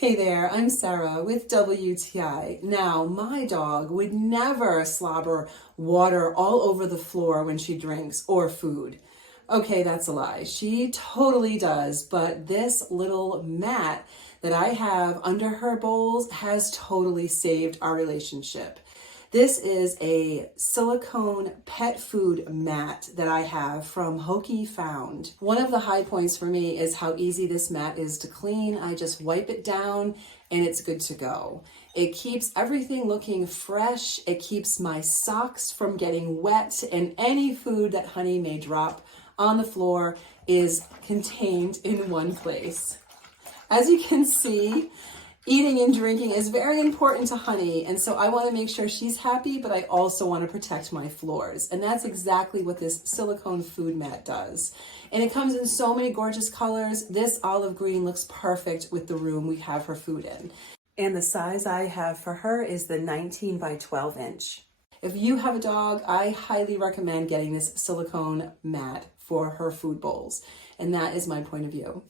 Hey there, I'm Sarah with WTI. Now, my dog would never slobber water all over the floor when she drinks or food. Okay, that's a lie. She totally does, but this little mat that I have under her bowls has totally saved our relationship. This is a silicone pet food mat that I have from Hoki Found. One of the high points for me is how easy this mat is to clean. I just wipe it down and it's good to go. It keeps everything looking fresh. It keeps my socks from getting wet, and any food that Honey may drop on the floor is contained in one place. As you can see, eating and drinking is very important to Honey, and so I want to make sure she's happy, but I also want to protect my floors. And that's exactly what this silicone food mat does. And it comes in so many gorgeous colors. This olive green looks perfect with the room we have her food in. And the size I have for her is the 19 by 12 inch. If you have a dog, I highly recommend getting this silicone mat for her food bowls. And that is my point of view.